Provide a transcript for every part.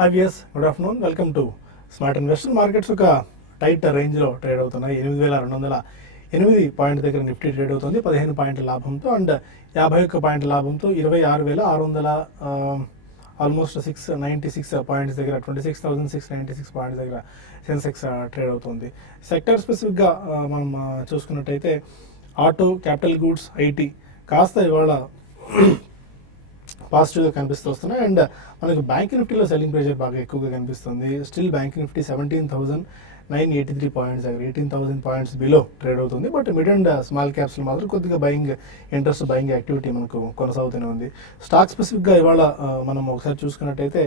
Hi viewers, good afternoon. Welcome to smart investor. Markets ఒక tight రేంజ్లో trade అవుతున్నాయి. 8,208 point దగ్గర నిఫ్టీ ట్రేడ్ అవుతుంది 15 పాయింట్ల లాభంతో అండ్ 51 పాయింట్ల లాభంతో 26,600 ఆల్మోస్ట్ 696 పాయింట్స్ దగ్గర 26,696 పాయింట్స్ దగ్గర సెన్సెక్స్ ట్రేడ్ అవుతుంది. సెక్టర్ స్పెసిఫిక్గా మనం చూసుకున్నట్టయితే ఆటో, క్యాపిటల్ గూడ్స్, ఐటీ కాస్త ఇవాళ పాజిటివ్గా కనిపిస్తూ వస్తున్నాయి. అండ్ మనకు బ్యాంక్ నిఫ్టీలో సెల్లింగ్ ప్రెషర్ బాగా ఎక్కువగా కనిపిస్తుంది. స్టిల్ బ్యాంక్ నిఫ్టీ 17,983 పాయింట్స్ దగ్గర 18,000 పాయింట్స్ బిలో ట్రేడ్ అవుతుంది. బట్ మిడ్ అండ్ స్మాల్ క్యాప్స్లో మాత్రం కొద్దిగా బయింగ్ యాక్టివిటీ మనకు కొనసాగుతూనే ఉంది. స్టాక్ స్పెసిఫిక్గా ఇవాళ మనం ఒకసారి చూసుకున్నట్టయితే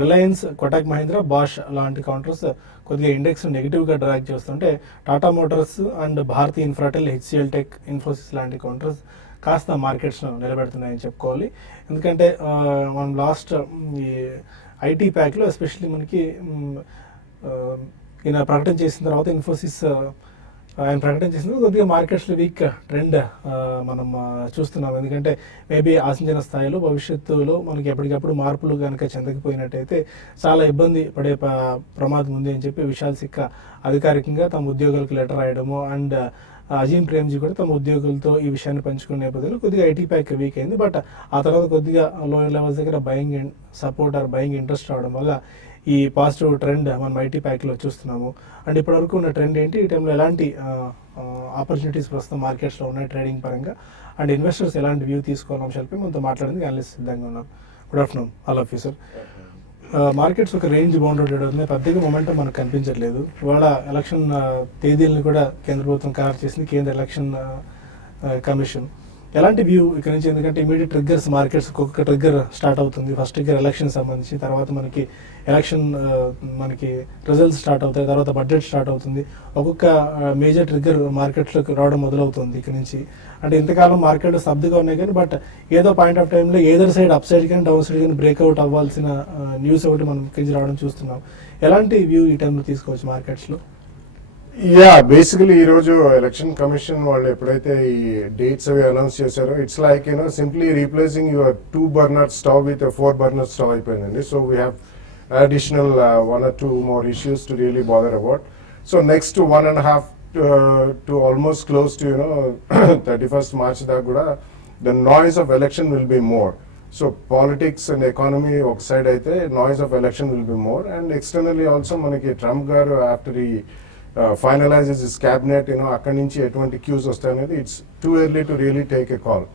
రిలయన్స్, కోటక్ మహీంద్రా, బాష్ లాంటి కౌంటర్స్ కొద్దిగా ఇండెక్స్ నెగిటివ్గా డ్రాగ్ చేస్తుంటే Tata Motors and Bharti Infratel, HCL Tech, Infosys లాంటి కౌంటర్స్ కాస్త మార్కెట్స్ను నిలబెడుతున్నాయని చెప్పుకోవాలి. ఎందుకంటే మనం లాస్ట్ ఈ ఐటీ ప్యాక్లో ఎస్పెషల్లీ మనకి ఈయన ప్రకటన చేసిన తర్వాత ఇన్ఫోసిస్ ఆయన ప్రకటన చేసిన కొద్దిగా మార్కెట్స్లో వీక్ ట్రెండ్ మనం చూస్తున్నాం. ఎందుకంటే మేబీ ఆశించిన స్థాయిలో భవిష్యత్తులో మనకి ఎప్పటికప్పుడు మార్పులు కనుక చెందకపోయినట్టయితే చాలా ఇబ్బంది పడే ప్రమాదం ఉంది అని చెప్పి విశాల్ సిక్కా అధికారికంగా తమ ఉద్యోగులకు లెటర్ రాయడము అండ్ అజీం ప్రేమ్జీ కూడా తమ ఉద్యోగులతో ఈ విషయాన్ని పంచుకునే నేపథ్యంలో కొద్దిగా ఐటీ ప్యాక్ వీక్ అయింది. బట్ ఆ తర్వాత కొద్దిగా లోయర్ లెవెల్స్ దగ్గర buying support or buying interest రావడం వల్ల ఈ పాజిటివ్ ట్రెండ్ మనం ఐటీ ప్యాక్లో చూస్తున్నాము. అండ్ ఇప్పటివరకు ఉన్న ట్రెండ్ ఏంటి, ఈ టైంలో ఎలాంటి ఆపర్చునిటీస్ ప్రస్తుతం మార్కెట్స్లో ఉన్నాయి ట్రేడింగ్ పరంగా, అండ్ ఇన్వెస్టర్స్ ఎలాంటి వ్యూ తీసుకోవాలని అంశాలపై మనతో మాట్లాడేందుకు అనలిస్ట్ సిద్ధంగా ఉన్నారు. Good afternoon all of you sir. Markets ఒక రేంజ్ బౌండ్ ట్రేడ్ అవుతుంది, పెద్దగా మొమెంటం మనకు కనిపించట్లేదు. ఇవాళ ఎలక్షన్ తేదీలను కూడా కేంద్ర ప్రభుత్వం ఖరారు చేసింది, కేంద్ర ఎలక్షన్ కమిషన్. ఎలాంటి వ్యూ ఇక్కడ నుంచి, ఎందుకంటే ఇమీడియట్ ట్రిగ్గర్స్ మార్కెట్స్ ఒక్కొక్క ట్రిగ్గర్ స్టార్ట్ అవుతుంది. ఫస్ట్ ట్రిగ్గర్ ఎలక్షన్ సంబంధించి, తర్వాత మనకి రిజల్ట్స్ స్టార్ట్ అవుతాయి, తర్వాత బడ్జెట్ స్టార్ట్ అవుతుంది. ఒక్కొక్క మేజర్ ట్రిగ్గర్ మార్కెట్స్లోకి రావడం మొదలవుతుంది ఇక్కడ నుంచి. అంటే ఇంతకాలం మార్కెట్ స్తబ్దుగా ఉన్నాయి కానీ బట్ ఏదో పాయింట్ ఆఫ్ టైంలో ఏదర్ సైడ్ అప్ సైడ్ కానీ డౌన్ సైడ్ కానీ బ్రేక్అవుట్ అవ్వాల్సిన న్యూస్ ఒకటి మనం కింద రావడం చూస్తున్నాం. ఎలాంటి వ్యూ ఈ టైంలో తీసుకోవచ్చు మార్కెట్స్లో? బేసికలీ ఈ రోజు ఎలక్షన్ కమిషన్ వాళ్ళు ఎప్పుడైతే ఈ డేట్స్ అవి అనౌన్స్ చేశారో it's like simply replacing your 2 burner stove with 4 burner stove అయిపోయిందండి. So we have additional 1 or 2 more issues to really bother about. So next 1.5 to almost close to 31st March దాకా కూడా the noise of election will be more. So politics and economy ఒక side అయితే noise of election will be more, and externally also మనకి Trump గారు after he finalizes his cabinet అక్కడి నుంచి ఎటువంటి cues వస్తాయనేది it's too early to really take a call.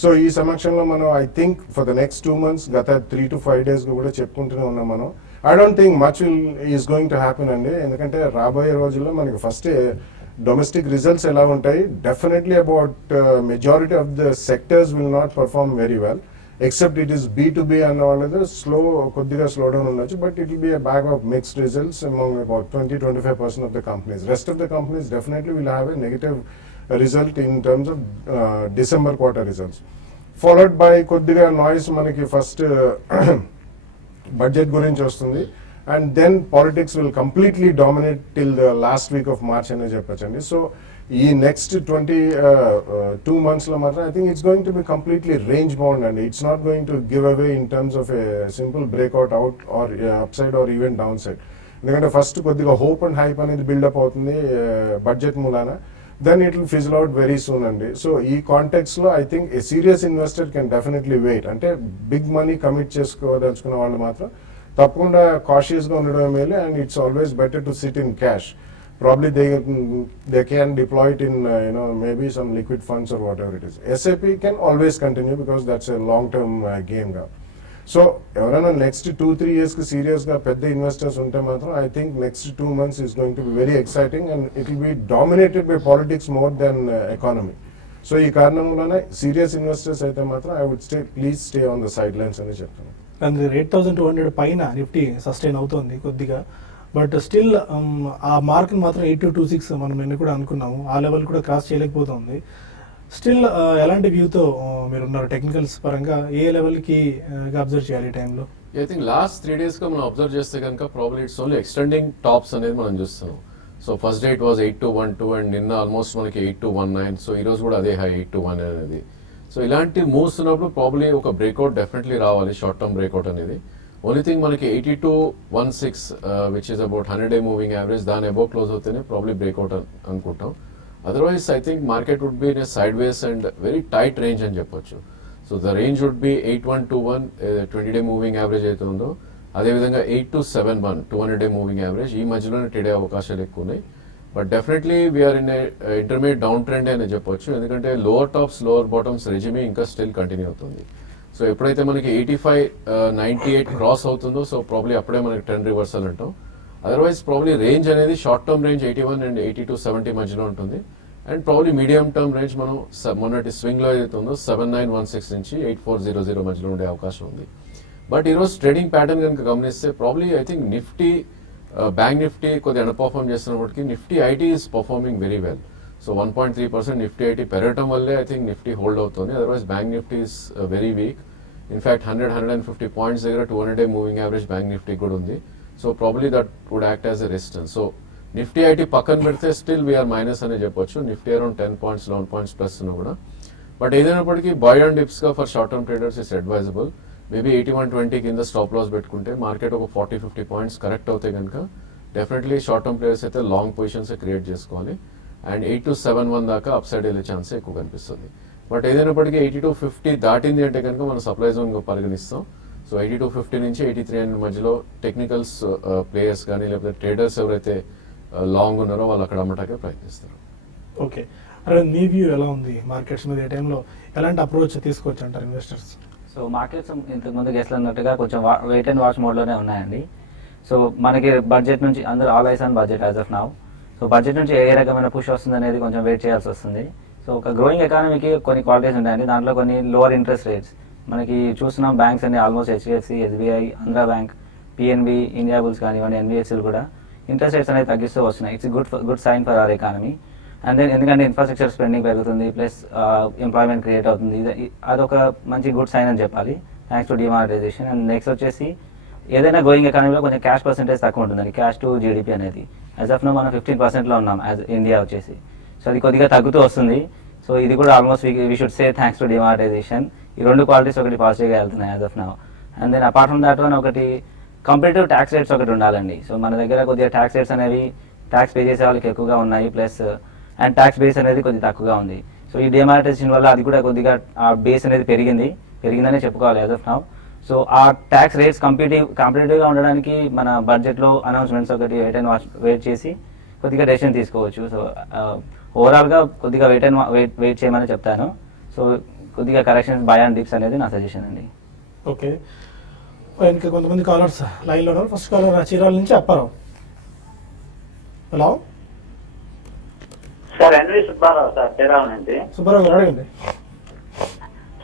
So ఈ సమక్షంలో మనం I think for the next 2 months గత 3 to 5 days కూడా చెప్పుకుంటూనే ఉన్నాం మనం. I don't think much is going to happen అండి. ఎందుకంటే రాబోయే రోజుల్లో మనకి ఫస్ట్ డొమెస్టిక్ రిజల్ట్స్ ఎలా ఉంటాయి, definitely about majority of the sectors will not perform very well except it is B2B అన్న వాళ్ళది కొద్దిగా స్లో డౌన్ ఉండొచ్చు. But it will be a bag of mixed results among about 20-25% of the companies. Rest of the companies definitely will have a negative result in terms of December quarter results, followed by కొద్దిగా noise మనకి first budget గురించి వస్తుంది, and then politics will completely dominate till the last week of March అనే చెప్పచ్చండి. So ఈ next 22 months లో మాత్రం I think it's going to be completely range bound అండి. It's not going to give away in terms of a simple breakout out or upside or even downside. ఎందుకంటే first కొద్దిగా hope and hype అనేది build up అవుతుంది budget మూలాన, then it will fizzle out very soon అండి. So ఈ context లో I think a serious investor can definitely wait. అంటే big money commit చేసుకోదలుచుకున్న వాళ్ళు మాత్రం తప్పకుండా కాషియస్ గా ఉండడం మేలు, and it's always better to sit in cash. Probably they can deploy it in maybe some liquid funds or whatever it is. SAP can always continue because that's a long term game ga. So ఎవరైనా next 2-3 years కి serious గా పెద్ద investors ఉంటే మాత్రం I think next 2 months is going to be very exciting and it will be dominated by politics more than economy. So ఈ కారణం వలన serious investors అయితే మాత్రం I would please stay on the sidelines అని చెప్తాను. 8,200 పైన Nifty sustain అవుతుంది కొద్దిగా, బట్ స్టిల్ ఆ మార్క్ మాత్రం 8226 మనం నిన్న కూడా అనుకున్నాము, ఆ లెవెల్ కూడా క్రాస్ చేయలేకపోతుంది. స్టిల్ ఎలాంటి వ్యూతో మీరున్నారు టెక్నికల్స్ పరంగా, ఏ లెవెల్కి అబ్జర్వ్ చేయాలి ఈ టైంలో? ఐ థింక్ లాస్ట్ 3 days గా మనం అబ్జర్వ్ చేస్తే కనుక probably it's only extending tops అనేది మనం చూస్తున్నాం. So first day it was 8212 and నిన్న ఆల్మోస్ట్ మనకి 8219. సో ఈ రోజు కూడా అదే హై 8219 అనేది. సో ఇలాంటి మూవ్స్ ఉన్నప్పుడు ప్రాబ్లీ ఒక బ్రేక్అవుట్ డెఫినెట్లీ రావాలి, షార్ట్ టర్మ్ బ్రేక్అవుట్ అనేది. ఓన్లీ థింగ్ మనకి 8216 which is about 100-day moving average దాని అబౌవ్ క్లోజ్ అవుతేనే ప్రాబ్లీ బ్రేక్అవుట్ అనుకుంటాం. Otherwise I think market would be in sideways and very tight range అని చెప్పొచ్చు. So the range would be 8121 20-day moving average అయితే ఉందో, అదేవిధంగా 8271 200-day moving average ఈ మధ్యలోనే ట్రేడ్ అయ్యే అవకాశాలు ఎక్కువ ఉన్నాయి. But definitely we are in intermediate down trend అని చెప్పొచ్చు, ఎందుకంటే lower tops lower bottoms regime ఇంకా స్టిల్ కంటిన్యూ అవుతుంది. సో ఎప్పుడైతే మనకి 85-98 క్రాస్ అవుతుందో సో ప్రాబ్లీ అప్పుడే మనకి ట్రెండ్ రివర్సల్ అంటాం. అదర్వైజ్ ప్రాబ్లీ రేంజ్ అనేది షార్ట్ టర్మ్ రేంజ్ 81 అండ్ 8270 మధ్యలో ఉంటుంది. And probably medium term range మనం మొన్నటి స్వింగ్ లో ఏదైతే ఉందో 7916 నుంచి 8400 మధ్యలో ఉండే అవకాశం ఉంది. బట్ ఈరోజు ట్రేడింగ్ ప్యాటర్న్ కనుక గమనిస్తే probably I think Nifty bank Nifty కొద్దిగా అండర్ పర్ఫార్మ్ చేస్తున్నప్పటికీ Nifty IT is performing very well. So 1.3% Nifty IT పెరగటం వల్లే ఐ థింక్ నిఫ్టీ హోల్డ్ అవుతుంది. Otherwise bank Nifty is very weak. In fact 100-150 points దగ్గర 200-day moving average bank Nifty కూడా ఉంది. So probably that would act as a resistance. So Nifty IT పక్కన పెడితే still we are minus అనే చెప్పొచ్చు. Nifty around 10 points 11 points plus ఉన్నా కూడా. బట్ ఏదైనప్పటికీ బాయ్ అండ్ డిప్స్ గా for short term traders is advisable. Maybe 8120 కింద స్టాప్ లాస్ పెట్టుకుంటే మార్కెట్ ఒక 40-50 పాయింట్స్ కరెక్ట్ అవుతాయి కనుక డెఫినెట్లీ షార్ట్ టర్మ్ ప్లేయర్స్ అయితే లాంగ్ పొజిషన్స్ క్రియేట్ చేసుకోవాలి. అండ్ 8271 దాకా అప్ సైడ్ వెళ్ళే ఛాన్స్ ఎక్కువ కనిపిస్తుంది. బట్ ఏదైనప్పటికీ 8250 దాటింది అంటే కనుక మనం సప్లై జోన్ పరిగణిస్తాం. సో 8250 నుంచి 8300 మధ్యలో టెక్నికల్స్ ప్లేయర్స్ కానీ లేకపోతే ట్రేడర్స్ ఎవరైతే లాంగ్ ఉన్నారో వాళ్ళు అక్కడ అమ్మటాకే ప్రయత్నిస్తారు. ఓకే, అరే మీ వ్యూ ఎలా ఉంది మార్కెట్స్ మీద? ఈ టైంలో ఎలాంటి అప్రోచ్ తీసుకోవచ్చు అంటారు ఇన్వెస్టర్స్? సో మార్కెట్స్ ఇంతకుముందు గెస్ట్లు అన్నట్టుగా కొంచెం వెయిట్ అండ్ వాచ్ మోడ్లోనే ఉన్నాయండి. సో మనకి బడ్జెట్ నుంచి అందరూ all eyes on budget as of now. So budget నుంచి ఏ రకమైన పుష్ వస్తుంది అనేది కొంచెం వెయిట్ చేయాల్సి వస్తుంది. సో ఒక గ్రోయింగ్ ఎకానమీకి కొన్ని క్వాలిటీస్ ఉంటాయండి. దాంట్లో కొన్ని లోవర్ ఇంట్రెస్ట్ రేట్స్ మనకి చూస్తున్నాం. బ్యాంక్స్ అన్ని almost HDFC, SBI, Andhra Bank, PNB, Indiabulls కానివ్వండి, ఎన్బిఎఫ్సీలు కూడా ఇంట్రెస్ట్ రేట్స్ అనేది తగ్గిస్తూ వస్తున్నాయి. It's good sign for our economy. And then ఎందుకంటే ఇన్ఫ్రాస్ట్రక్చర్ స్పెండింగ్ పెరుగుతుంది, ప్లస్ ఎంప్లాయ్మెంట్ క్రియేట్ అవుతుంది. అదొక మంచి గుడ్ సైన్ అని చెప్పాలి, thanks to demonetisation. And next వచ్చేసి ఏదైనా గ్రోయింగ్ ఎకానమీలో కొంచెం క్యాష్ పర్సెంటేజ్ తక్కువ ఉంటుందండి. క్యాష్ టు జీడిపి అనేది యాజ్ ఆఫ్ నో మనం 15%లో ఉన్నాం యాజ్ ఇండియా వచ్చేసి. సో అది కొద్దిగా తగ్గుతూ వస్తుంది. సో ఇది కూడా almost we should say thanks to demonetisation. ఈ రెండు క్వాలిటీస్ ఒకటి పాజిటివ్గా వెళ్తున్నాయి as of now. And then apart from that one ఒకటి కంపేటివ్ ట్యాక్స్ రేట్స్ ఒకటి ఉండాలండి. సో మన దగ్గర కొద్దిగా ట్యాక్స్ రేట్స్ అనేవి ట్యాక్స్ పే చేసే వాళ్ళకి ఎక్కువగా ఉన్నాయి, ప్లస్ అండ్ ట్యాక్స్ బేస్ అనేది కొద్దిగా తక్కువగా ఉంది. సో ఈ డిమానిటైజేషన్ వల్ల అది కూడా కొద్దిగా ఆ బేస్ అనేది పెరిగిందనే చెప్పుకోవాలి యాజ్ ఆఫ్ నౌ. సో ఆ ట్యాక్స్ రేట్స్ కాంపిటేటివ్గా ఉండడానికి మన బడ్జెట్లో అనౌన్స్మెంట్స్ ఒకటి వెయిట్ చేసి కొద్దిగా డెసిషన్ తీసుకోవచ్చు. సో ఓవరాల్గా కొద్దిగా వెయిట్ చేయమని చెప్తాను. సో కొద్దిగా కరెక్షన్స్ బై అండ్ డిప్స్ అనేది నా సజెషన్ అండి. ఓకే, ఇంకా కొంతమంది కాలర్స్ లైన్లో ఉన్నారు. ఫస్ట్ కాలర్ చీరాల నుంచి Apparao. Hello sir, NV Subbarao sir, Chirala నుంచి. సుబ్బారావు గారు అడగండి.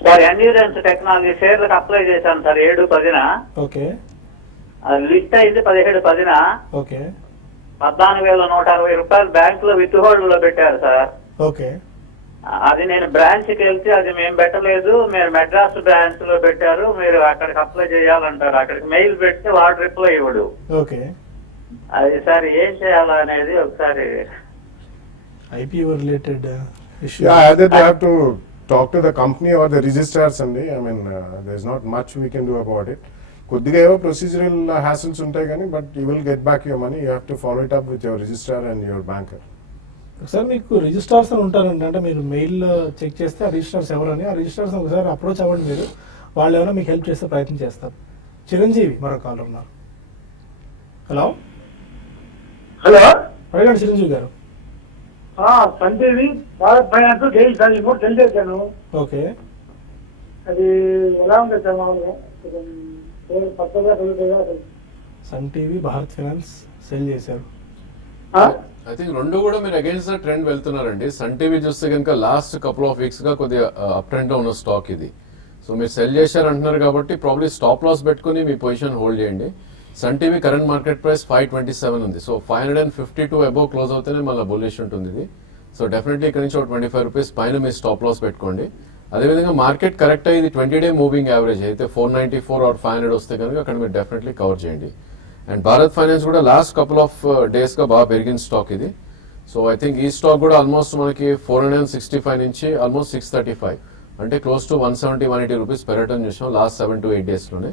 సార్, ఎన్యూరెన్స్ టెక్నాలజీ షేర్లకు అప్లై చేశాను సార్ 7/10. ఓకే, లిస్ట్ అయింది 17/10. ఓకే, 14,160 రూపాయలు బ్యాంకులో విత్ హోల్డ్ లో పెట్టారు సార్. ఓకే, అది నేను బ్రాంచ్ కి వెళ్తే అది మేము పెట్టలేదు, మీరు మెడ్రాస్ బ్రాంచ్ లో పెట్టారు, మీరు అక్కడికి అప్లై చేయాలంటారు. అక్కడికి మెయిల్ పెడితే వాడు రిప్లై ఇవ్వడు. ఓకే. అది సార్ ఏం చేయాలనేది ఒకసారి. IPO related issue. Yeah, either they have to talk to the company or the registrars అండి. I mean, there's not much we can do about it. కొద్దిగా ఏవో ప్రొసీజరల్ హ్యాసిల్స్ ఉంటాయి కానీ but you will get back your money. You have to follow it up with your registrar and your banker. ఒకసారి మీకు registrars అని ఉంటారండి, అంటే మీరు మెయిల్ చెక్ చేస్తే ఆ రిజిస్ట్రార్స్ ఎవరని, ఆ రిజిస్ట్రార్స్ ఒకసారి అప్రోచ్ అవ్వండి మీరు, వాళ్ళు ఏమైనా మీకు హెల్ప్ చేసే ప్రయత్నం చేస్తారు. చిరంజీవి మరో కాల్ ఉన్నారు. హలో హలో, అడగండి చిరంజీవి గారు. సంజీవి భారత్ ఫైనాన్స్ డైలీ సార్, ఈ మూడు సెల్ చేశాను. ఓకే, అది ఎలా ఉంది సార్? మామూలుగా కొత్తగా చదువుతుందా? Sun TV, Bharat finance sell చేశారు. ఐ థింక్ రెండు కూడా మీరు అగైన్స్ ద ట్రెండ్ వెళ్తున్నారండి. సన్ టీవీ చూస్తే కనుక లాస్ట్ కపుల్ ఆఫ్ వీక్స్ గా కొద్దిగా అప్ ట్రెండ్ లో ఉన్న స్టాక్ ఇది. సో మీరు సెల్ చేశారు అంటున్నారు కాబట్టి ప్రాబ్లీ స్టాప్ లాస్ పెట్టుకుని మీ పొజిషన్ హోల్డ్ చేయండి. Sun TV current market price 527 ఉంది. సో 552 అబోవ్ క్లోజ్ అవుతేనే మళ్ళీ బుల్లిష్ ఉంటుంది ఇది. సో డెఫినెట్లీ ఇక్కడ నుంచి ఒక 25 రూపీస్ పైన మీ స్టాప్ లాస్ పెట్టుకోండి. అదేవిధంగా మార్కెట్ కరెక్ట్ అయ్యి 20-day మూవింగ్ యావరేజ్ అయితే 494 ఆర్ 500 వస్తే కనుక అక్కడ మీరు డెఫినెట్లీ కవర్ చేయండి. అండ్ భారత్ ఫైనాన్స్ కూడా లాస్ట్ కపుల్ ఆఫ్ డేస్ గా బాగా పెరిగిన స్టాక్ ఇది. సో ఐ థింక్ ఈ స్టాక్ కూడా ఆల్మోస్ట్ మనకి 465 నుంచి ఆల్మోస్ట్ 635 అంటే క్లోజ్ టు 170-180 రూపీస్ పెరగటం చూసాం లాస్ట్ 7 to 8 days లోనే.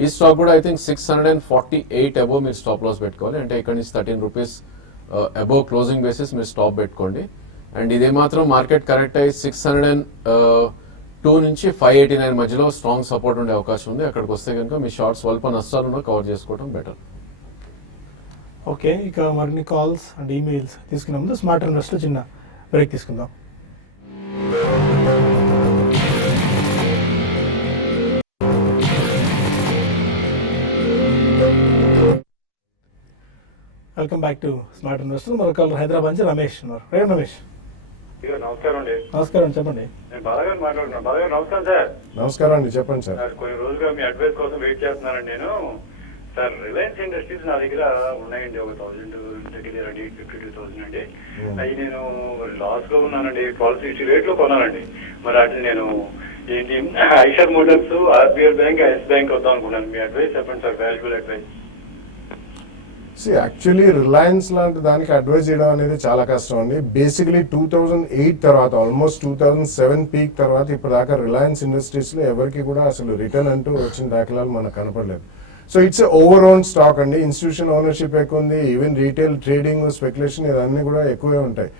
ఈ స్టాక్ కూడా ఐ థింక్ 648 అబోవ్ మీరు స్టాప్ లాస్ పెట్టుకోవాలి. అంటే ఇక్కడ నుంచి 13 రూపీస్ అబోవ్ క్లోజింగ్ బేసిస్ మీరు స్టాప్ పెట్టుకోండి. అండ్ ఇదే మాత్రం మార్కెట్ కరెక్ట్ అయ్యి 602 నుంచి 589 మధ్యలో స్ట్రాంగ్ సపోర్ట్ ఉండే అవకాశం ఉంది. అక్కడికి వస్తే కనుక మీ షార్ట్ స్వల్ప నష్టాలను కవర్ చేసుకోవడం బెటర్. ఓకే, ఇక మరిన్ని కాల్స్ అండ్ ఈమెయిల్స్ తీసుకునే ముందు స్మార్ట్ ఇన్వెస్ట్లో చిన్న బ్రేక్ తీసుకుందాం. Welcome back to smart investor. మరొక కాల్ హైదరాబాద్ నుంచి రమేష్ ఉన్నారు. రమేష్ నమస్కారం అండి. నమస్కారం, చెప్పండి. నేను బాలగారు మాట్లాడుతున్నాను. బాలగారు నమస్కారం సార్. నమస్కారం అండి, చెప్పండి సార్. సార్ కొన్ని రోజులుగా మీ అడ్వైస్ కోసం వెయిట్ చేస్తున్నానండి నేను. సార్ రిలయన్స్ ఇండస్ట్రీస్ నా దగ్గర ఉన్నాయండి, ఒక 852,000 అండి. అవి నేను లాస్ లో ఉన్నానండి, 1260 రేట్ లో కొన్నానండి. మరి వాటిని నేను ఏంటి Eicher Motors, RBI bank, is bank వద్దాం అనుకున్నాను. మీ అడ్వైస్ చెప్పండి sir, valuable advice. Actually Reliance లాంటి దానికి అడ్వైజ్ చేయడం అనేది చాలా కష్టం అండి. బేసికలీ 2008 తర్వాత, ఆల్మోస్ట్ 2007 పీక్ తర్వాత ఇప్పటిదాకా రిలయన్స్ ఇండస్ట్రీస్ లో ఎవరికి కూడా అసలు రిటర్న్ అంటూ వచ్చిన దాఖలాలు మనకు కనపడలేదు. So it's over own stock అండి. ఇన్స్టిట్యూషన్ ఓనర్షిప్ ఎక్కువ ఉంది, ఈవెన్ రీటైల్ ట్రేడింగ్, స్పెక్యులేషన్ ఇవన్నీ కూడా ఎక్కువే ఉంటాయి.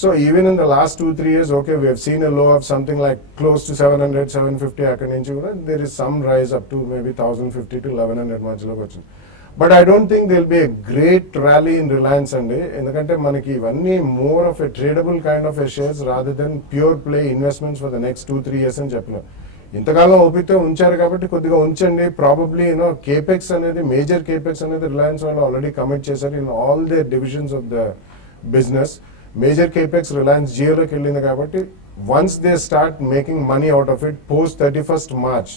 So even in the last 2-3 years, okay, we have seen a low of something like close to 700-750. అక్కడి నుంచి కూడా there is some rise up to maybe 1050 to 1100 మధ్యలోకి వచ్చింది. But I don't think there'll be a great rally in Reliance అండి. ఎందుకంటే మనకి ఇవన్నీ more of a tradable kind of a shares rather than pure play investments for the next 2-3 years అని చెప్పిన. ఇంతకాలం ఓపికతో ఉంచారు కాబట్టి కొద్దిగా ఉంచండి. ప్రాబబ్లీ కేపెక్స్ అనేది, మేజర్ కేపెక్స్ అనేది రిలయన్స్ వాళ్ళు ఆల్రెడీ కమిట్ చేశారు in all the divisions of the business. Major capex Reliance జియోలోకి వెళ్ళింది కాబట్టి once they start making money out of it post 31st March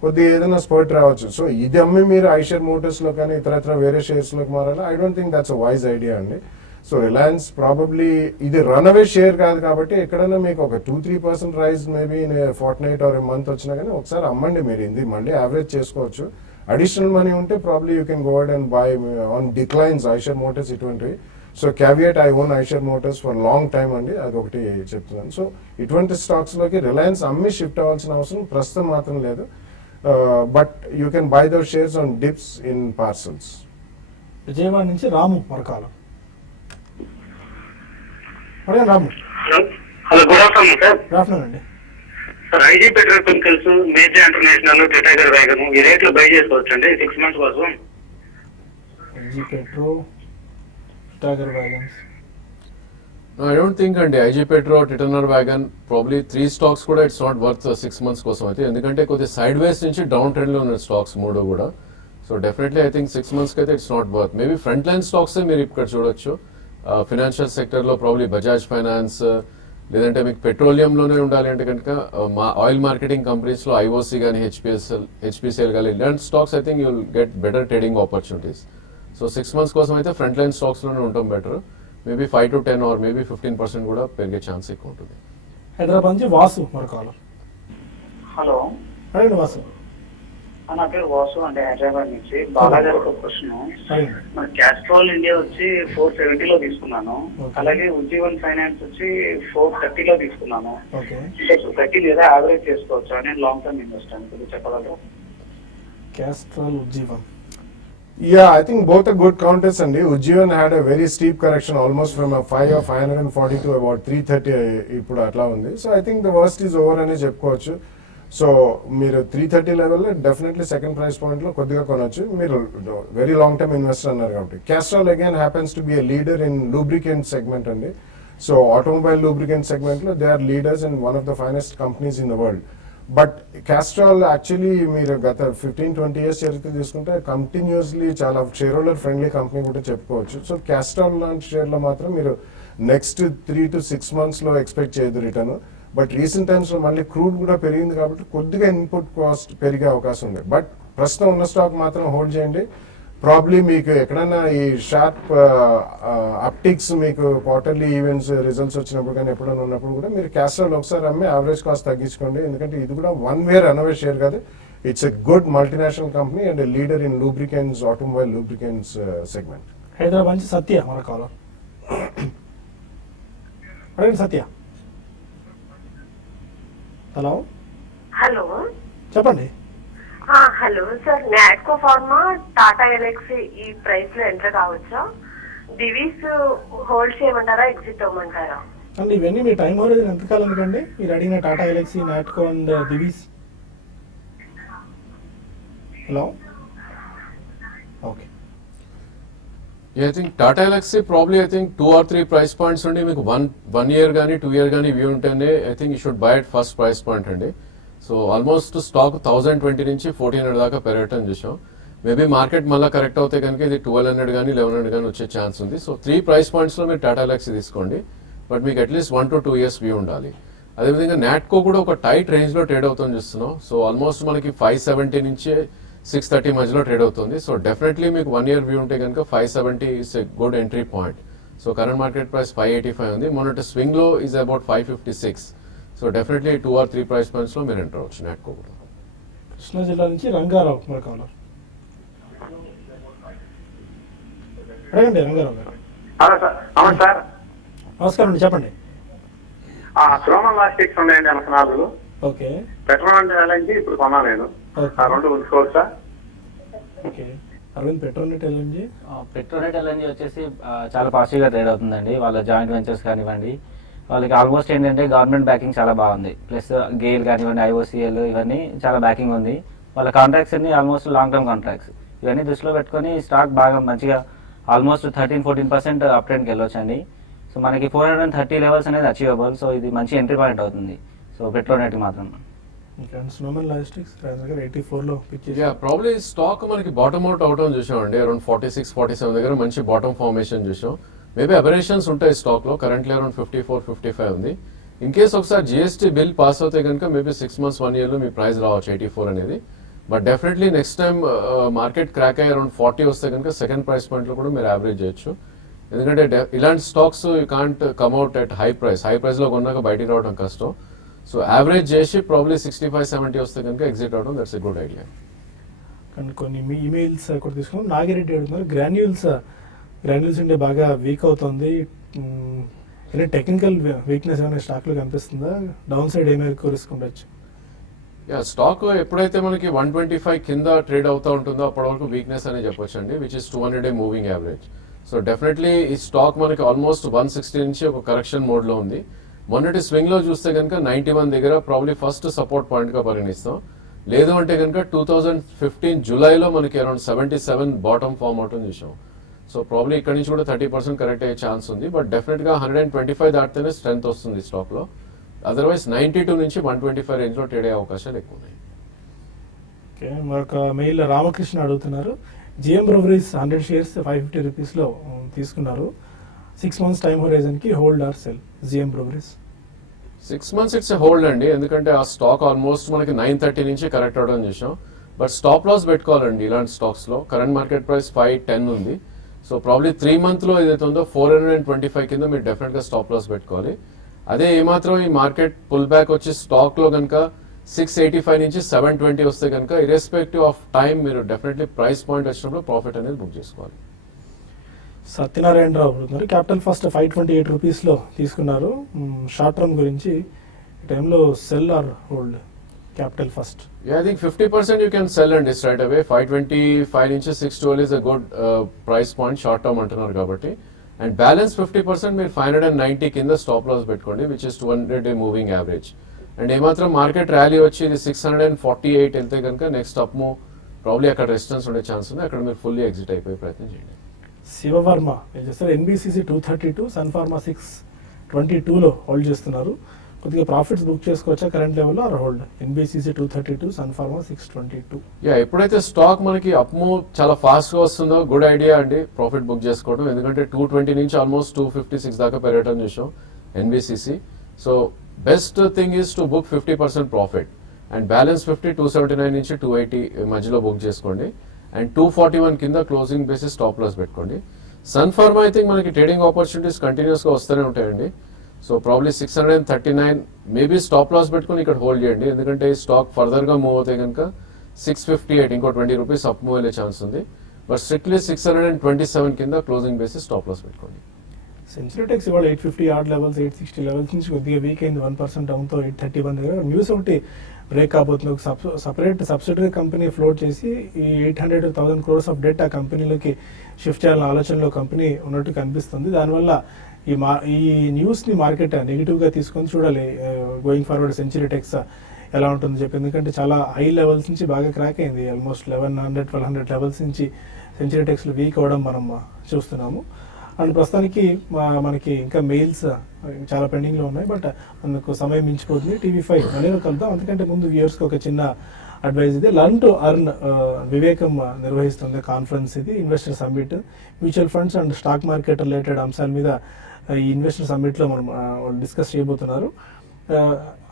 కొద్దిగా ఏదైనా స్పర్ట్ రావచ్చు. సో ఇది అమ్మి మీరు ఐషర్ మోటార్స్ లో కానీ ఇతరత్ర వేరే షేర్స్ లోకి మారాలి. I don't think that's a wise idea అండి. సో రిలయన్స్ ప్రాబబ్లీ ఇది రన్ అవే షేర్ కాదు కాబట్టి ఎక్కడైనా మీకు ఒక 2-3% rise maybe fortnight or month వచ్చినా కానీ ఒకసారి అమ్మండి. మీరు ఇది మళ్ళీ యావరేజ్ చేసుకోవచ్చు. అడిషనల్ మనీ ఉంటే probably you can go ahead and buy on declines Eicher Motors ఇటువంటివి. So caveat, I own Eicher Motors for long time అండి, అదొకటి చెప్తున్నాను. సో ఇటువంటి స్టాక్స్ లోకి రిలయన్స్ అమ్మి షిఫ్ట్ అవ్వాల్సిన అవసరం ప్రస్తుతం మాత్రం లేదు. But you can buy those shares on dips in parcels. Vijayawada నుంచి రాము మరొకాలం. Ramu, hello, good afternoon sir. Afternoon అండి. Sir IG petrochemicals, major international, Titagarh wagon ఈ రేట్లో బై చేసుకోవచ్చు అండి 6 months కోసం. LG petro, Titagarh wagons. No, I don't think అండి IG petro, Titagarh wagon, probably 3 stocks కూడా ఇట్స్ నాట్ వర్త్ 6 months కోసం అయితే. ఎందుకంటే కొద్దిగా సైడ్ వేస్ నుంచి డౌన్ ట్రెండ్ లో ఉన్న స్టాక్స్ 3 కూడా. So definitely I think 6 months అయితే it's not worth. Maybe front line stocks మీరు ఇక్కడ చూడొచ్చు. ఫినాన్షియల్ సెక్టర్ లో ప్రాబ్లీ బజాజ్ ఫైనాన్స్, లేదంటే మీకు పెట్రోలియంలోనే ఉండాలి అంటే కనుక మా ఆయిల్ మార్కెటింగ్ కంపెనీస్ లో ఐఓసి కానీ హెచ్పిసిఎల్ కానీ ఇలాంటి stocks I think you will get better trading opportunities. So 6 months కోసం అయితే ఫ్రంట్ లైన్ స్టాక్స్ లోనే ఉండటం better. Maybe 5 to 10 or maybe 15% కూడా పెరిగే ఛాన్స్ ఎక్కువ ఉంటుంది. హైదరాబాద్ నుంచి వాసు మరొకాలం. హలో, అడగండి వాసు. నా పేరు వాసు అండి, హైదరాబాద్ నుంచి. బాలాగారు ఒక క్వశ్చన్. అడగండి. మన క్యాస్ట్రోల్ ఇండియా వచ్చి 470 లో తీసుకున్నాను. అలాగే ఉజ్జీవన్ ఫైనాన్స్ వచ్చి 430 లో తీసుకున్నాను. ఓకే, 30 లేదా యావరేజ్ చేసుకోవచ్చు నేను లాంగ్ టర్మ్ ఇన్వెస్టర్ అని చెప్పగలరు. Castrol, Ujjivan. Yeah, I think both are good counters అండి. Ujjivan had a very steep correction almost from a 540 to about 330 ఇప్పుడు అట్లా ఉంది. So I think the worst is over అనే చెప్పుకోవచ్చు. సో మీరు 330 లెవెల్లో డెఫినెట్లీ సెకండ్ ప్రైస్ పాయింట్ లో కొద్దిగా కొనొచ్చు. మీరు వెరీ లాంగ్ టర్మ్ ఇన్వెస్టర్ అన్నారు కాబట్టి. Castrol again happens to be a leader in lubricant segment అండి. సో ఆటోమొబైల్ లూబ్రికెంట్ సెగ్మెంట్ లో they are leaders and one of the finest companies in the world. But Castrol actually మీరు గత 15-20 years చరిత్ర తీసుకుంటే continuously చాలా share holder friendly company కూడా చెప్పుకోవచ్చు. So Castrol లాంటి షేర్లో మాత్రం మీరు నెక్స్ట్ 3 to 6 months లో ఎక్స్పెక్ట్ చేయదు రిటర్న్. బట్ రీసెంట్ టైమ్స్ లో మళ్ళీ క్రూడ్ కూడా పెరిగింది కాబట్టి కొద్దిగా ఇన్పుట్ కాస్ట్ పెరిగే అవకాశం ఉంది. బట్ ప్రస్తుతం ఉన్న స్టాక్ మాత్రం హోల్డ్ చేయండి. ప్రాబ్లీ మీకు ఎక్కడైనా ఈ షార్ప్ అప్టిక్స్ మీకు క్వార్టర్లీ ఈవెంట్స్ రిజల్ట్స్ వచ్చినప్పుడు కానీ ఎప్పుడైనా ఉన్నప్పుడు కూడా మీరు క్యాస్ట్రాల్ ఒకసారి అమ్మి యావరేజ్ కాస్ట్ తగ్గించుకోండి. ఎందుకంటే ఇది కూడా వన్ వే రన్అవే షేర్ కాదు. It's a good multinational company and leader in lubricants, automobile lubricants segment. Hyderabad నుంచి సత్య మన కాలం. అడగండి సత్య. హలో, హలో, చెప్పండి. Hello sir, Natco Pharma, Tata Elxsi ఈ ప్రైస్ లో ఎంటర్ కావచ్చా? దివీస్ హోల్డ్ చేయమంటారా, ఎగ్జిట్ అవ్వమంటారా? అండ్ ఇవన్నీ మీ టైం హోరైజన్ ఎంతకాలానికి అండి మీరు అడిగిన Tata Elxsi, Natco and Divis? Hello, okay. I think Tata Elxsi probably I think 2 or 3 price points ఉండి మీకు వన్ ఇయర్ కానీ 2 year కానీ వ్యూ ఉంటేనే I think you should buy at first price point అండి. సో ఆల్మోస్ట్ స్టాక్ 1020 నుంచి 1400 దాకా పెరగటం చూసాం. మేబీ మార్కెట్ మళ్ళీ కరెక్ట్ అవుతే కనుక ఇది 1200 కానీ 1100 కానీ వచ్చే ఛాన్స్ ఉంది. సో 3 price points లో మీరు టాటా ఎలక్సీ తీసుకోండి, బట్ మీకు అట్లీస్ట్ 1 to 2 years వ్యూ ఉండాలి. అదేవిధంగా నాట్కో కూడా ఒక టైట్ రేంజ్లో ట్రేడ్ అవుతుంది చూస్తున్నాం. సో ఆల్మోస్ట్ మనకి 570 నుంచి 630 మధ్యలో ట్రేడ్ అవుతుంది. సో డెఫినెట్లీ మీకు 1 year వ్యూ ఉంటే కనుక 570 is a good entry point. So current market price 585 ఉంది, మొన్నటి స్వింగ్ లో is about 556. So definitely 2 or 3 price points లో మీరు ఎంటర్ అవ్వచ్చు నాట్కో కూడా. కృష్ణా జిల్లా నుంచి రంగారావు మరి కావాలి. అడగండి రంగారావు గారు. అవును సార్, నమస్కారం అండి, చెప్పండి. శ్రోమన్ లాస్టిక్స్ ఉన్నాయండి వెనక 4. ఓకే పెట్రోల్ ఎల్ఎన్జీ ఇప్పుడు కొన్నా నేను, ఓకే. ఆ 2 ఉంచుకోవచ్చా? Okay, Arvind Petronet LNG. Petronet LNG వచ్చేసి చాలా పాజిటివ్గా ట్రేడ్ అవుతుందండి. వాళ్ళ జాయింట్ వెంచర్స్ కానివ్వండి, వాళ్ళకి ఆల్మోస్ట్ ఏంటంటే గవర్నమెంట్ బ్యాకింగ్ చాలా బాగుంది. ప్లస్ గేల్ కానివ్వండి, ఐఓసిఎల్ ఇవన్నీ చాలా బ్యాకింగ్ ఉంది. వాళ్ళ కాంట్రాక్ట్స్ అన్ని ఆల్మోస్ట్ లాంగ్ టర్మ్ కాంట్రాక్ట్స్. ఇవన్నీ దృష్టిలో పెట్టుకొని స్టాక్ బాగా మంచిగా ఆల్మోస్ట్ 13-14% అప్ ట్రెండ్కి వెళ్ళొచ్చండి. సో మనకి 430 లెవెల్స్ అనేది అచీవబుల్. సో ఇది మంచి ఎంట్రీ పాయింట్ అవుతుంది. సో పెట్రోనెట్ మాత్రం. స్నోమన్ లాజిస్టిక్స్ 84లో పిక్ చేసి. యా, ప్రాబ్లీ స్టాక్ మనకి బాటమ్ అవుట్ అవటం చూసామండి. అరౌండ్ 46-47 దగ్గర మంచి బాటమ్ ఫార్మేషన్ చూసాం. మేబీ అబరేషన్స్ ఉంటాయి స్టాక్ లో. కరెంట్లీ అరౌండ్ 54-55 ఉంది. ఇన్ కేస్ ఒకసారి జిఎస్టీ బిల్ పాస్ అవుతే కనుక మేబీ 6 months 1 year లో మీ ప్రైస్ రావచ్చు 84 అనేది. But definitely next time market crack అయ్యి అరౌండ్ 40 వస్తే కనుక సెకండ్ ప్రైస్ పాయింట్ లో కూడా మీరు యావరేజ్ చేయొచ్చు. ఎందుకంటే ఇలాంటి stocks you can't come at at high price లో కొన్నాక బయటికి రావడం కష్టం. సో యావరేజ్ చేసి ప్రాబ్లీ 65-70 వస్తే కనుక ఎగ్జిట్ అవడం దట్స్ ఎ గుడ్ ఐడియా. కానీ కొన్ని మీ ఈమెయిల్స్ కూడా తీసుకున్నాం. నాగిరెడ్డి అడుగుతున్నారు, గ్రాన్యూల్స్ అంటే బాగా వీక్ అవుతుంది, టెక్నికల్ వీక్నెస్ ఏమైనా స్టాక్లో కనిపిస్తుందా? డౌన్ సైడ్ ఏమైనా రిస్క్ ఉండొచ్చు? యా, స్టాక్ ఎప్పుడైతే మనకి 125 కింద ట్రేడ్ అవుతూ ఉంటుందో అప్పటి వరకు వీక్నెస్ అని చెప్పొచ్చు అండి, which is 200-day moving average. So definitely ఈ స్టాక్ మనకి ఆల్మోస్ట్ 160 నుంచి ఒక కరెక్షన్ మోడ్ లో ఉంది. మొన్నటి స్వింగ్ లో చూస్తే కనుక 91 దగ్గర ప్రాబ్లీ ఫస్ట్ సపోర్ట్ పాయింట్ గా పరిగణిస్తాం. లేదు అంటే కనుక 2015 జూలైలో మనకి అరౌండ్ 77 బాటమ్ ఫామ్ అవుట్ చూసాం. సో ప్రాబ్లీ ఇక్కడ నుంచి కూడా 30% కరెక్ట్ అయ్యే ఛాన్స్ ఉంది. బట్ డెఫినెట్ గా 125 దాటితేనే స్ట్రెంత్ వస్తుంది స్టాక్ లో. అదర్వైజ్ 92 నుంచి 125 రేంజ్ లో ట్రేడ్ అయ్యే అవకాశాలు ఎక్కువ ఉన్నాయి. ఓకే, మరొక మెయిల్ రామకృష్ణ అడుగుతున్నారు, జిఎం బ్రూవరీస్ 100 shares 550 రూపీస్లో తీసుకున్నారు. 6 months టైం హోరైజన్కి hold or sell GM Breweries? 6 months it's a hold అండి, ఎందుకంటే ఆ స్టాక్ ఆల్మోస్ట్ మనకి 930 నుంచి కరెక్ట్ అవడం చూసాం. బట్ స్టాప్ లాస్ పెట్టుకోవాలండి ఇలాంటి స్టాక్స్ లో. కరెంట్ మార్కెట్ ప్రైస్ 510 ఉంది. సో ప్రాబ్లీ 3 month లో ఏదైతే ఉందో 425 కింద మీరు డెఫినెట్ గా స్టాప్ లాస్ పెట్టుకోవాలి. అదే ఏమాత్రం ఈ మార్కెట్ పుల్ బ్యాక్ వచ్చి స్టాక్ లో కనుక 685 నుంచి 720 వస్తే కనుక ఇర్రెస్పెక్టివ్ ఆఫ్ టైం మీరు డెఫినెట్లీ ప్రైస్ పాయింట్ వచ్చినప్పుడు ప్రాఫిట్ అనేది బుక్ చేసుకోవాలి. సత్యనారాయణరావు అడుగుతున్నారు, క్యాపిటల్ ఫస్ట్ 528 రూపీస్లో తీసుకున్నారు. షార్ట్ టర్మ్ గురించి ఈ టైంలో sell or hold capital first? I think 50% you can sell అండి స్ట్రైట్ అవే. 525 నుంచి 612 is a good price point short term అంటున్నారు కాబట్టి. అండ్ బ్యాలెన్స్ 50% మీరు 590 కింద స్టాప్ లాస్ పెట్టుకోండి, which is 200-day moving average. And ఏమాత్రం మార్కెట్ ర్యాలీ వచ్చి ఇది 648 వెళ్తే కనుక నెక్స్ట్ అప్ మూవ్ ప్రాబ్లీ అక్కడ రెసిస్టెన్స్ ఉండే ఛాన్స్ ఉంది. అక్కడ మీరు ఫుల్లీ ఎగ్జిట్ అయిపోయే ప్రయత్నం చేయండి. శివవర్మ ఏం చేస్తారు, ఎన్బిసిసి 232, సన్ఫార్మా 622లో హోల్డ్ చేస్తున్నారు. కొద్దిగా ప్రాఫిట్స్ బుక్ చేసుకోవచ్చా కరెంట్ లెవెల్లో ఆర్ హోల్డ్? ఎన్బిసిసి 232, సన్ఫార్మా 622. ఎప్పుడైతే స్టాక్ మనకి అప్ మూవ్ చాలా ఫాస్ట్ గా వస్తుందో గుడ్ ఐడియా అండి ప్రాఫిట్ బుక్ చేసుకోవడం. ఎందుకంటే 220 నుంచి ఆల్మోస్ట్ 256 దాకా పెరగటం చూసాం NBCC. So best thing is to book 50% profit and balance 50 279 నుంచి 280 మధ్యలో బుక్ చేసుకోండి. అండ్ 241 కింద క్లోజింగ్ బేసిస్ స్టాప్ లాస్ పెట్టుకోండి. సన్ఫార్మా ఐ థింక్ మనకి ట్రేడింగ్ ఆపర్చునిటీస్ కంటిన్యూస్ గా వస్తూనే ఉంటాయండి. So probably 639 maybe stop loss పెట్టుకుని ఇక్కడ హోల్డ్ చేయండి. ఎందుకంటే ఈ స్టాక్ ఫర్దర్ గా మూవ్ అవుతాయి కనుక 658 ఇంకో 20 రూపీస్ అప్ మూవ్ అయ్యే ఛాన్స్ ఉంది. బట్ స్ట్రిక్ట్లీ 627 కింద క్లోజింగ్ బేసిస్ స్టాప్ లాస్ పెట్టుకోండి. సెంచురీటెక్స్ ఇవాళ 850 ఆర్డ్ లెవెల్స్ 860 లెవెల్స్ నుంచి కొద్దిగా వీక్ అయింది, 1% డౌన్తో 831 దగ్గర. న్యూస్ ఒకటి బ్రేక్ కాబోతుంది. ఒక సపరేట్ సబ్సిడరీ కంపెనీ ఫ్లోట్ చేసి ఈ 800,000 crores ఆఫ్ డెట్ ఆ కంపెనీలోకి షిఫ్ట్ చేయాలన్న ఆలోచనలో కంపెనీ ఉన్నట్టు కనిపిస్తుంది. దానివల్ల ఈ న్యూస్ని మార్కెట్ నెగిటివ్గా తీసుకొని చూడాలి గోయింగ్ ఫార్వర్డ్ సెంచరీ టెక్స్ ఎలా ఉంటుందో చెప్పి. ఎందుకంటే చాలా హై లెవెల్స్ నుంచి బాగా క్రాక్ అయింది. ఆల్మోస్ట్ 1100-1200 లెవెల్స్ నుంచి సెంచరీ టెక్స్లో వీక్ అవ్వడం మనం చూస్తున్నాము. అండ్ ప్రస్తుతానికి మనకి ఇంకా మెయిల్స్ చాలా పెండింగ్లో ఉన్నాయి, బట్ మనకు సమయం మించిపోతుంది. TV5 మనలో కలుద్దాం. అందుకంటే ముందు వ్యూయర్స్కి ఒక చిన్న అడ్వైజ్ ఇది. లర్న్ టు అర్న్ వివేకం నిర్వహిస్తుంది కాన్ఫరెన్స్. ఇది investor summit, mutual funds and stock market related అంశాల మీద ఈ ఇన్వెస్టర్ సమ్మిట్లో మనం డిస్కస్ చేయబోతున్నారు.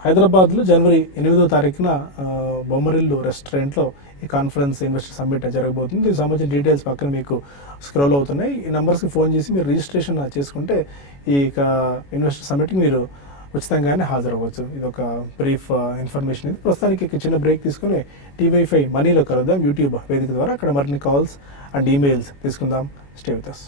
హైదరాబాద్లో జనవరి 8వ తారీఖున బొమ్మరిల్లు రెస్టారెంట్లో ఈ కాన్ఫరెన్స్ ఇన్వెస్టర్ సమ్మిట్ జరగబోతుంది. దీనికి సంబంధించిన డీటెయిల్స్ పక్కన మీకు స్క్రోల్ అవుతున్నాయి. ఈ నెంబర్స్కి ఫోన్ చేసి మీరు రిజిస్ట్రేషన్ చేసుకుంటే ఈ ఇన్వెస్టర్ సమ్మిట్కి మీరు ఉచితంగానే హాజరవ్వచ్చు. ఇది ఒక బ్రీఫ్ ఇన్ఫర్మేషన్. ఇది ప్రస్తుతానికి చిన్న బ్రేక్ తీసుకుని TV5 మనీలో కలుద్దాం యూట్యూబ్ వేదిక ద్వారా. అక్కడ మరిన్ని కాల్స్ అండ్ ఈమెయిల్స్ తీసుకుందాం. Stay with us.